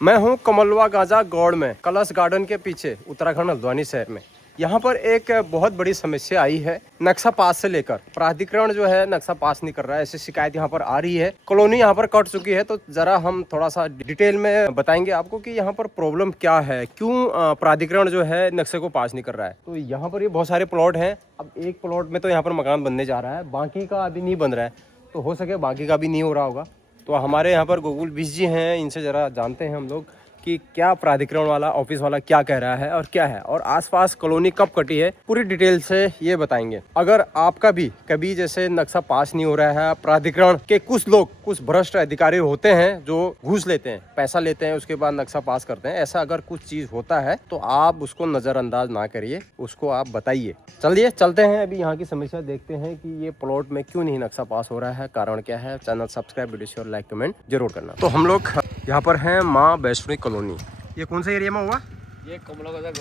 मैं हूं कमलवा गाजा गौड़ में, कलश गार्डन के पीछे, उत्तराखंड हल्द्वानी शहर में। यहाँ पर एक बहुत बड़ी समस्या आई है नक्शा पास से लेकर। प्राधिकरण जो है नक्शा पास नहीं कर रहा है, ऐसी शिकायत यहाँ पर आ रही है। कॉलोनी यहाँ पर कट चुकी है, तो जरा हम थोड़ा सा डिटेल में बताएंगे आपको कि यहाँ पर प्रॉब्लम क्या है, क्यों प्राधिकरण जो है नक्शे को पास नहीं कर रहा है। तो यहाँ पर ये बहुत सारे प्लॉट हैं। अब एक प्लॉट में तो यहाँ पर मकान बनने जा रहा है, बाकी का अभी नहीं बन रहा है, तो हो सके बाकी का भी नहीं हो रहा होगा। तो हमारे यहाँ पर गोकुल बीस जी हैं, इनसे ज़रा जानते हैं हम लोग कि क्या प्राधिकरण वाला ऑफिस वाला क्या कह रहा है और क्या है, और आसपास कॉलोनी कब कटी है, पूरी डिटेल से ये बताएंगे। अगर आपका भी कभी जैसे नक्शा पास नहीं हो रहा है, प्राधिकरण के कुछ लोग, कुछ भ्रष्ट अधिकारी होते हैं जो घूस लेते हैं, पैसा लेते हैं, उसके बाद नक्शा पास करते हैं, ऐसा अगर कुछ चीज़ होता है तो आप उसको नज़रअंदाज ना करिए, उसको आप बताइए। चलिए चलते हैं, अभी यहाँ की समस्या देखते हैं कि ये प्लॉट में क्यों नहीं नक्शा पास हो रहा है, कारण क्या है। Channel subscribe, video share, like, comment जरूर करना। तो हम लोग यहाँ पर हैं माँ वैष्णवी कॉलोनी। ये कौन सा एरिया में हुआ? ये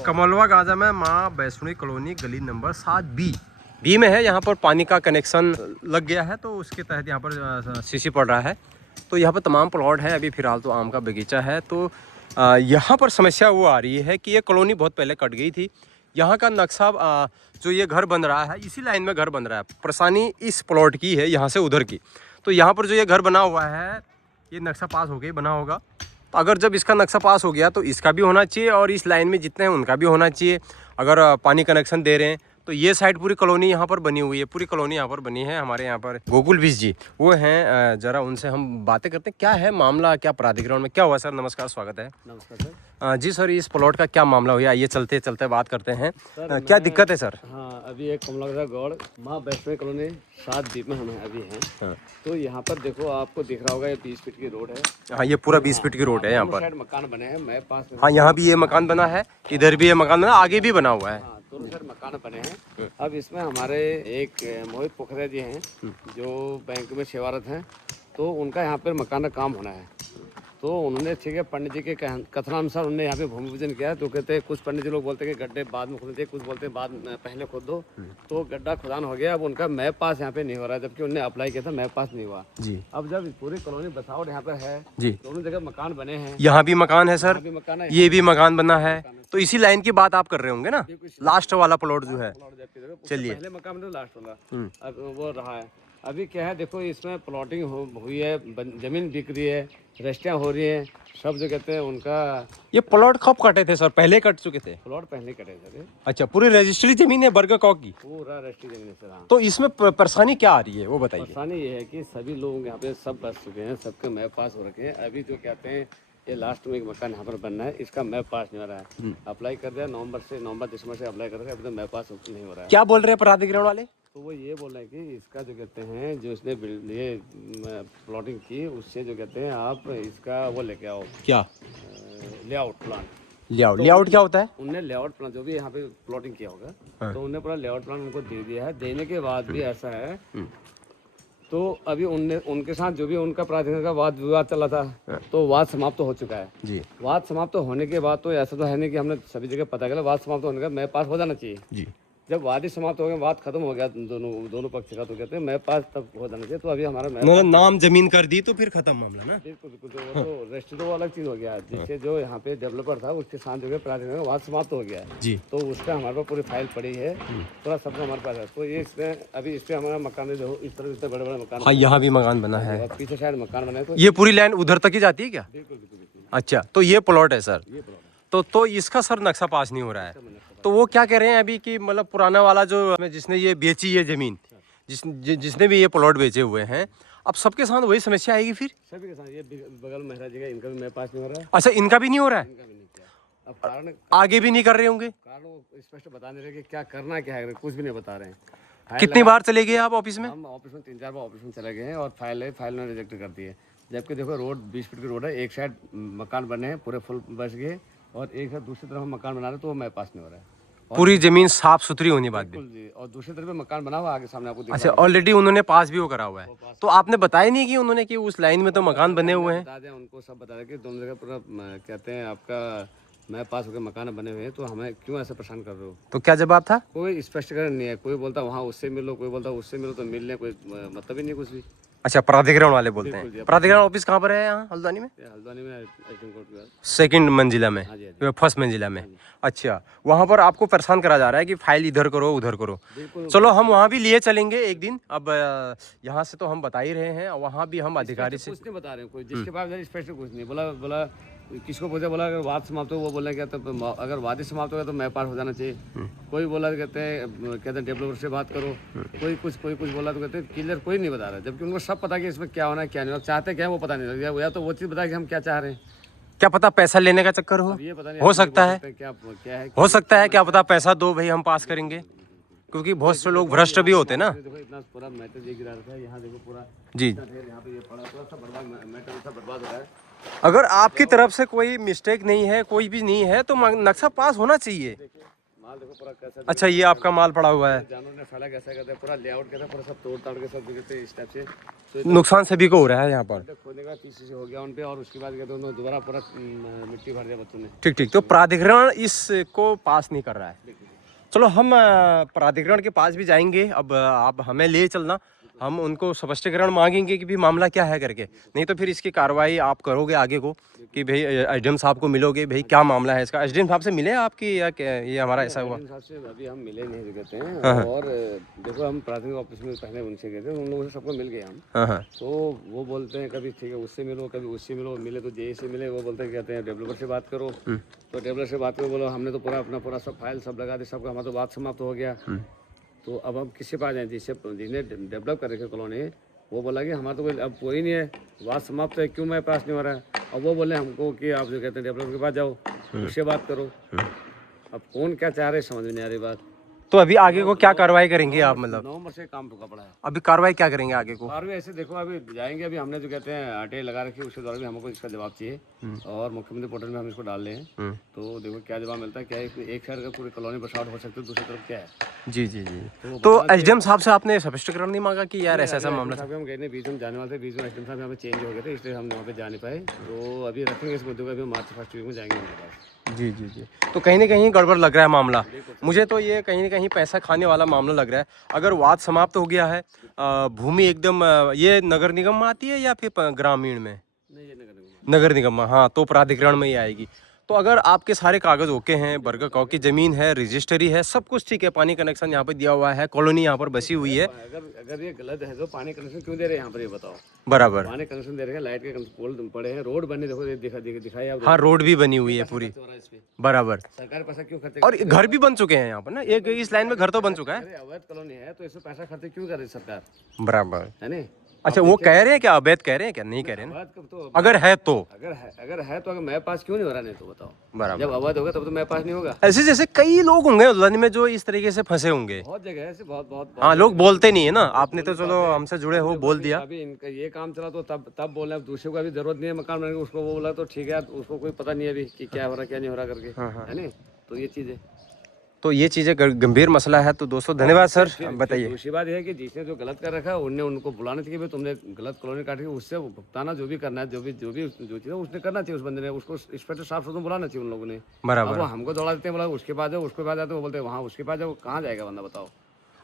कमलवा गाजा में माँ वैष्णवी कॉलोनी, गली नंबर 7B में है। यहाँ पर पानी का कनेक्शन लग गया है, तो उसके तहत यहाँ पर सीसी पड़ रहा है। तो यहाँ पर तमाम प्लॉट है, अभी फिलहाल तो आम का बगीचा है। तो यहाँ पर समस्या वो आ रही है कि ये कॉलोनी बहुत पहले कट गई थी। यहाँ का नक्शा जो ये घर बन रहा है, इसी लाइन में घर बन रहा है। परेशानी इस प्लॉट की है, यहाँ से उधर की। तो यहाँ पर जो ये घर बना हुआ है, ये नक्शा पास हो गई बना होगा। तो अगर जब इसका नक्शा पास हो गया तो इसका भी होना चाहिए, और इस लाइन में जितने हैं उनका भी होना चाहिए। अगर पानी कनेक्शन दे रहे हैं तो ये साइड पूरी कॉलोनी यहाँ पर बनी हुई है, पूरी कॉलोनी यहाँ पर बनी है। हमारे यहाँ पर गोकुल बीस जी वो हैं, जरा उनसे हम बातें करते हैं, क्या है मामला, क्या प्राधिकरण में क्या हुआ। सर नमस्कार, स्वागत है। नमस्कार सर। जी सर, इस प्लॉट का क्या मामला हुआ, ये चलते चलते बात करते हैं। क्या दिक्कत है सर? हाँ, अभी एक कमला गौड़ माँ वैष्णवी कॉलोनी 7B में हम अभी हैं। हाँ। तो यहाँ पर देखो, आपको दिख रहा होगा, ये 20 फीट की रोड है। हाँ, ये पूरा 20 फीट की रोड है यहाँ पर। साइड मकान बने हैं, मैं पास में। हाँ, यहाँ भी ये मकान बना है, इधर भी ये मकान बना, आगे भी बना हुआ है। हाँ, दोनों साइड मकान बने हैं। अब इसमें हमारे एक मोहित पोखरिया जी हैं जो बैंक में सेवारत हैं, तो उनका यहाँ पर मकान का काम होना है। तो उन्होंने, ठीक है, पंडित जी के कथनानुसार उन्होंने यहाँ पे भूमि पूजन किया। तो कहते हैं, कुछ पंडित जी लोग बोलते हैं कि गड्ढे बाद में खोद दे, कुछ बोलते हैं बाद में पहले खोद दो। तो गड्ढा खुदान हो गया। अब उनका मैप पास यहाँ पे नहीं हो रहा है, जबकि उन्होंने अप्लाई किया था, मैप पास नहीं हुआ जी। अब जब पूरी कॉलोनी बसावट यहाँ पे है जी, दोनों जगह मकान बने हैं। यहाँ भी मकान है सर, मकान है, ये भी मकान बना है। तो इसी लाइन की बात आप कर रहे होंगे ना, लास्ट वाला प्लॉट जो है। चलिए, पहले मकान में लास्ट वाला अब वो रहा है। अभी क्या है, देखो, इसमें प्लॉटिंग हुई है, जमीन बिक रही है, रजिस्ट्रियाँ हो रही हैं, सब जो कहते हैं उनका। ये प्लॉट कब कटे थे सर? पहले कट चुके थे? प्लॉट पहले कटे थे। अच्छा, पूरी रजिस्ट्री जमीन है बर्गर कॉक की? पूरा रजिस्ट्री जमीन है सर। हाँ। तो इसमें परेशानी क्या आ रही है वो बताइए। परेशानी ये है कि सभी लोग यहाँ पे सब बस चुके हैं, सबके मैप पास हो रखे हैं। अभी जो कहते हैं, ये लास्ट में एक मकान यहाँ पर बनना है, इसका मैप पास नहीं हो रहा है। अप्लाई कर दिया नवंबर दिसंबर से अप्लाई कर रहे हैं, अभी तो मैप पास नहीं हो रहा है। क्या बोल रहे हैं प्राधिकरण वाले? तो वो ये बोल रहे हैं कि इसका जो कहते हैं, जो इसने ये प्लॉटिंग की, उससे जो कहते हैं आप इसका वो लेके आओ, क्या लेआउट प्लान। लेआउट क्या होता है? उनने लेआउट प्लान, जो भी यहाँ पे प्लॉटिंग किया होगा, तो उन्होंने पूरा लेआउट प्लान उनको दे दिया है। देने के बाद भी ऐसा है, तो अभी उनके साथ जो भी उनका प्राधिकरण का वाद विवाद चला था, तो वाद समाप्त हो चुका है जी। वाद समाप्त होने के बाद तो ऐसा तो है नहीं कि हमने सभी जगह पता करा, वाद समाप्त होने का मैप पास हो जाना चाहिए जी। जब वाद ही समाप्त हो गया, वाद खत्म हो गया दोनों पक्ष का, तो कहते हैं मैप पास तब हो जाना चाहिए। तो अभी हमारा मैप नाम जमीन कर दी तो फिर खत्म मामला ना। बिल्कुल बिल्कुल। तो रजिस्ट्री तो अलग चीज हो गया, जिससे जो यहाँ पे डेवलपर था उसके साथ जो है प्राधिकरण का वाद समाप्त हो गया है जी। तो उसका हमारे पास पूरी फाइल पड़ी है, पूरा सब हमारे पास है। तो ये इसमें अभी इस पे हमारा मकान जो इस तरह इतने बड़े बड़े मकान। हाँ, यहाँ भी मकान बना है, पीछे साइड मकान बना है। तो ये पूरी लाइन उधर तक ही जाती है क्या? बिल्कुल बिल्कुल। अच्छा, तो ये प्लॉट है सर? ये प्लॉट है। तो इसका सर नक्शा पास नहीं हो रहा है। तो वो क्या कह रहे हैं अभी कि मतलब पुराना वाला जो जिसने ये बेची है जमीन, जिसने भी ये प्लॉट बेचे हुए हैं, अब सबके साथ वही समस्या आएगी फिर? सभी के साथ। ये बगल में महाराज जी का, इनका भी मेरे पास नहीं हो रहा है। अच्छा, इनका भी नहीं हो रहा है? इनका भी नहीं किया। अब कारण आगे भी नहीं कर रहे होंगे? कारण वो स्पष्ट बता नहीं रहे कि क्या करना क्या है, कुछ भी नहीं बता रहे हैं। कितनी बार चले गए आप ऑफिस में? हम ऑफिस में 3-4 बार ऑफिस में चले गए हैं, और फाइल ने रिजेक्ट कर दी है। जबकि देखो, रोड 20 फीट की रोड है, एक साइड मकान बने हैं पूरे फुल बच गए, और एक साइड दूसरी तरफ हम मकान बना रहे, तो वो मेरे पास नहीं हो रहा है। पूरी जमीन साफ सुथरी होने बाद भी? जी। और दूसरी तरफ मकान बना हुआ आगे सामने आपको दिख अच्छा, ऑलरेडी उन्होंने पास भी वो करा हुआ है, तो आपने बताया नहीं कि उन्होंने कि उस लाइन में तो मकान बने हुए हैं? बता दें उनको, सब बता दें कि दोनों जगह पूरा कहते हैं आपका मैं पास होकर मकान बने हुए हैं, तो हमें क्यों ऐसे परेशान कर रहे हो? तो क्या जवाब था? कोई स्पष्टीकरण नहीं है। कोई बोलता वहाँ उससे मिलो, कोई बोलता उससे मिलो, तो मिलने कोई मतलब ही नहीं कुछ भी। अच्छा, प्राधिकरण वाले बोलते बिल्कुल जी, हैं। प्राधिकरण ऑफिस कहाँ पर है यहाँ हल्द्वानी में? ये हल्द्वानी में एचडीएम कोर्ट के पास। सेकंड मंजिला में, हाँ जी, हाँ जी। फर्स्ट मंजिला में। अच्छा, वहाँ पर आपको परेशान करा जा रहा है कि फाइल इधर करो उधर करो। बिल्कुल। चलो हम वहाँ भी लिए चलेंगे एक दिन। अब यहाँ से तो हम बता ही रहे हैं, वहाँ भी हम अधिकारी से कुछ नहीं बता रहे हैं, कोई जिसके पास स्पेशल कुछ नहीं बोला। बोला किसको पूछा, बोला अगर वाद समाप्त हो, वो बोला क्या तो अगर वाद ही समाप्त होगा तो मैं पास हो जाना चाहिए। कोई बोला कहते हैं डेवलपर से बात करो। कोई कुछ बोला तो कहते हैं क्लियर, कोई नहीं बता रहा, जबकि उनको सब पता कि इसमें क्या होना है क्या नहीं होना, चाहते क्या है वो पता नहीं लग गया। या तो वो चीज़ बता कि हम क्या चाह रहे हैं, क्या पता पैसा लेने का चक्कर हो, अब ये पता नहीं हो सकता है, क्या है। हो सकता है, क्या पता पैसा दो भाई हम पास करेंगे, क्योंकि बहुत से लोग भ्रष्ट भी होते हैं ना। देखो इतना पूरा मैटर ये गिरा रखा है, यहाँ देखो पूरा जी, यहाँ पे ये पड़ा पूरा सब बर्बाद, मैटर सब बर्बाद हो रहा है। अगर आपकी तरफ से कोई मिस्टेक नहीं है, कोई भी नहीं है, तो नक्शा पास होना चाहिए। माल देखो पूरा कैसा, अच्छा, ये आपका माल पड़ा हुआ है, जानवर ने साला कैसा करता है, पूरा लेआउट कैसा पूरा सब तोड़ ताड़ के सब गिरते इस टाइप से। तो नुकसान सभी को हो रहा है यहाँ पर। खोने का 30 से हो गया उन पे, और उसके बाद कहते हैं दोबारा पूरा मिट्टी भर दिया बच्चों ने। ठीक ठीक, तो प्राधिकरण इसको पास नहीं कर रहा है। चलो हम प्राधिकरण के पास भी जाएंगे। अब आप हमें ले चलना, हम उनको स्पष्टीकरण मांगेंगे कि भी मामला क्या है करके। नहीं तो फिर इसकी कार्रवाई आप करोगे आगे को कि भाई एसडीएम साहब को मिलोगे, भाई क्या मामला है इसका। एसडीएम साहब से मिले आपकी या क्या ये हमारा ऐसा हुआ? साहब से अभी हम मिले नहीं कहते हैं। और देखो हम प्राथमिक ऑफिस में पहले उनसे गए थे, उन लोगों से सबको मिल गए हम। हाँ, तो वो बोलते हैं कभी ठीक है उससे मिलो, कभी उससे मिलो, मिले तो जेई से मिले, वो बोलते हैं कहते हैं डेवलपर से बात करो। तो डेवलपर से बात करो, बोलो हमने तो पूरा अपना पूरा सब फाइल सब लगा दी, सबका हमारा तो बात समाप्त हो गया। तो अब हम किससे पास जाएं, जिसने डेवलप कर रखे कॉलोनी, वो बोला कि हमारा तो कोई अब कोई नहीं है, बात समाप्त है, क्यों मेरे पास नहीं हो रहा है। अब वो बोले हमको कि आप जो कहते हैं डेवलपर के पास जाओ, उससे बात करो। अब कौन क्या चाह रहे समझ में नहीं आ रही बात। तो अभी आगे को क्या कार्रवाई करेंगे आप? मतलब नवंबर से काम रुका पड़ा है। अभी कार्रवाई क्या करेंगे आगे को? और भी ऐसे देखो अभी जाएंगे, अभी हमने जो कहते हैं आटे लगा रखी है, उसके द्वारा भी हमको इसका जवाब चाहिए, और मुख्यमंत्री पोर्टल में हम इसको डाल रहे हैं। तो देखो क्या जवाब मिलता है, क्या एक शहर का पूरी कॉलोनी पर शॉर्ट हो सकती है, दूसरी तरफ क्या है। जी जी जी। तो एसडीएम साहब से आपने स्पष्टीकरण नहीं मांगा कि यार ऐसा ऐसा मामला था? हम गए थे, बीच में जाने वाले थे, बीच में एसडीएम साहब हमें चेंज हो गए थे, इसलिए हम वहाँ पे जा नहीं पाए। तो अभी रखेंगे इस मुद्दे को, अभी मार्च फर्स्ट वीक में जाएंगे उनके पास। जी जी जी। तो कहीं ना कहीं गड़बड़ लग रहा है मामला मुझे, तो ये कहीं ना कहीं पैसा खाने वाला मामला लग रहा है। अगर वाद समाप्त हो गया है, भूमि एकदम ये नगर निगम में आती है या फिर ग्रामीण में? नहीं, ये नगर निगम में, हाँ, तो प्राधिकरण में ही आएगी। तो अगर आपके सारे कागज ओके हैं, बर्गर काऊ की जमीन है, रजिस्ट्री है, सब कुछ ठीक है, पानी कनेक्शन यहाँ पे दिया हुआ है, कॉलोनी यहाँ पर बसी हुई है, अगर ये गलत है तो पानी कनेक्शन क्यों दे रहे हैं यहाँ पर, ये बताओ। बराबर, पानी कनेक्शन दे रहे हैं, लाइट के पोल पड़े हैं, रोड बने, देखो दिखाई आप। हाँ, रोड भी बनी हुई है पूरी, बराबर, सरकार पैसा क्यों खर्च, और घर भी बन चुके हैं यहाँ पर ना, एक इस लाइन में घर तो बन चुका है। अवैध कॉलोनी है तो इसमें पैसा खर्च क्यों कर रही सरकार, बराबर, है नहीं। अच्छा, वो कह रहे हैं क्या अवैध कह रहे हैं क्या? नहीं कह रहे हैं ना? तो अगर है तो अगर मेरे पास क्यों नहीं हो रहा, नहीं तो बताओ। बराबर, जब अवैध होगा तब तो मेरे पास नहीं होगा। ऐसे जैसे कई लोग होंगे उल्लानी में जो इस तरीके से फंसे होंगे। बहुत जगह है ऐसे, बहुत बहुत हाँ, लोग बोलते नहीं है ना, आपने तो चलो हमसे जुड़े हो, बोल दिया। अभी इनका ये काम चला तो तब बोल रहे, दूसरे को अभी जरूरत नहीं है मकान बनाने की, उसको वो बोला तो ठीक है, उसको कोई पता नहीं है अभी कि क्या हो रहा क्या नहीं हो रहा करके, है नहीं। तो ये चीज़ है, तो ये चीज़ें गंभीर मसला है। तो दोस्तों धन्यवाद सर, बताइए। दूसरी बात यह है कि जिसने जो गलत कर रखा है उनने उनको बुलाना चाहिए, भाई तुमने गलत कॉलोनी काटी, उससे भुगताना जो भी करना है, जो चीज़ है उसने करना चाहिए, उस बंदे ने, उसको इंस्पेक्टर साहब से बुलाना चाहिए उन लोगों ने। बराबर, वो हमको दौड़ा देते हैं, बोला उसके पास जाओ, उसके पास जाते, वो बोलते हैं वहाँ उसके पास जाओ, कहाँ जाएगा बंदा बताओ।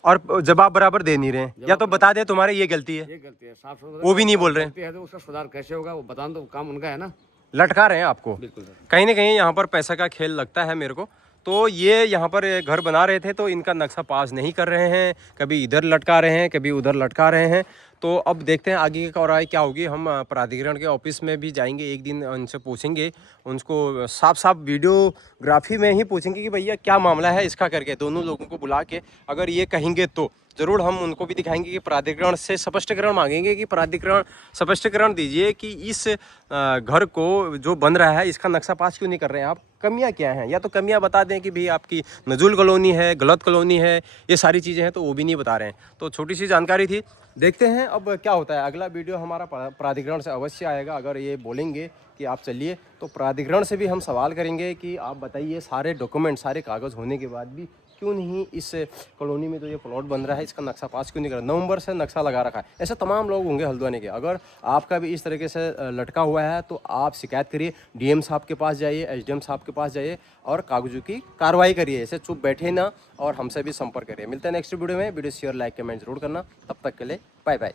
और जवाब बराबर दे नहीं रहे, या तो बता दे तुम्हारे ये गलती है, ये गलती है, साफ वो भी नहीं बोल रहे है, तो उसका सुधार कैसे होगा, वो बताना तो काम उनका है ना। लटका रहे हैं आपको। बिल्कुल सर, कहीं ना कहीं यहाँ पर पैसा का खेल लगता है मेरे को। तो ये यहाँ पर घर बना रहे थे तो इनका नक्शा पास नहीं कर रहे हैं, कभी इधर लटका रहे हैं, कभी उधर लटका रहे हैं। तो अब देखते हैं आगे की कार्रवाई क्या होगी। हम प्राधिकरण के ऑफिस में भी जाएंगे एक दिन, उनसे पूछेंगे, उनको साफ साफ वीडियोग्राफी में ही पूछेंगे कि भैया क्या मामला है इसका करके, दोनों लोगों को बुला के अगर ये कहेंगे तो ज़रूर हम उनको भी दिखाएंगे कि प्राधिकरण से स्पष्टीकरण मांगेंगे कि प्राधिकरण स्पष्टीकरण दीजिए कि इस घर को जो बन रहा है इसका नक्शा पास क्यों नहीं कर रहे हैं आप, कमियां क्या हैं। या तो कमियां बता दें कि भाई आपकी नजुल कॉलोनी है, गलत कॉलोनी है, ये सारी चीज़ें हैं, तो वो भी नहीं बता रहे हैं। तो छोटी सी जानकारी थी, देखते हैं अब क्या होता है। अगला वीडियो हमारा प्राधिकरण से अवश्य आएगा। अगर ये बोलेंगे कि आप चलिए, तो प्राधिकरण से भी हम सवाल करेंगे कि आप बताइए सारे डॉक्यूमेंट, सारे कागज़ होने के बाद भी क्यों नहीं इस कॉलोनी में जो ये प्लॉट बन रहा है इसका नक्शा पास क्यों नहीं कर रहा। नवंबर से नक्शा लगा रखा है, ऐसे तमाम लोग होंगे हल्द्वानी के। अगर आपका भी इस तरीके से लटका हुआ है तो आप शिकायत करिए, डीएम साहब के पास जाइए, एसडीएम साहब के पास जाइए और कागजों की कार्रवाई करिए। ऐसे चुप बैठे ना, और हमसे भी संपर्क करिए। मिलते हैं नेक्स्ट वीडियो में। वीडियो शेयर, लाइक, कमेंट जरूर करना। तब तक के लिए बाय बाय।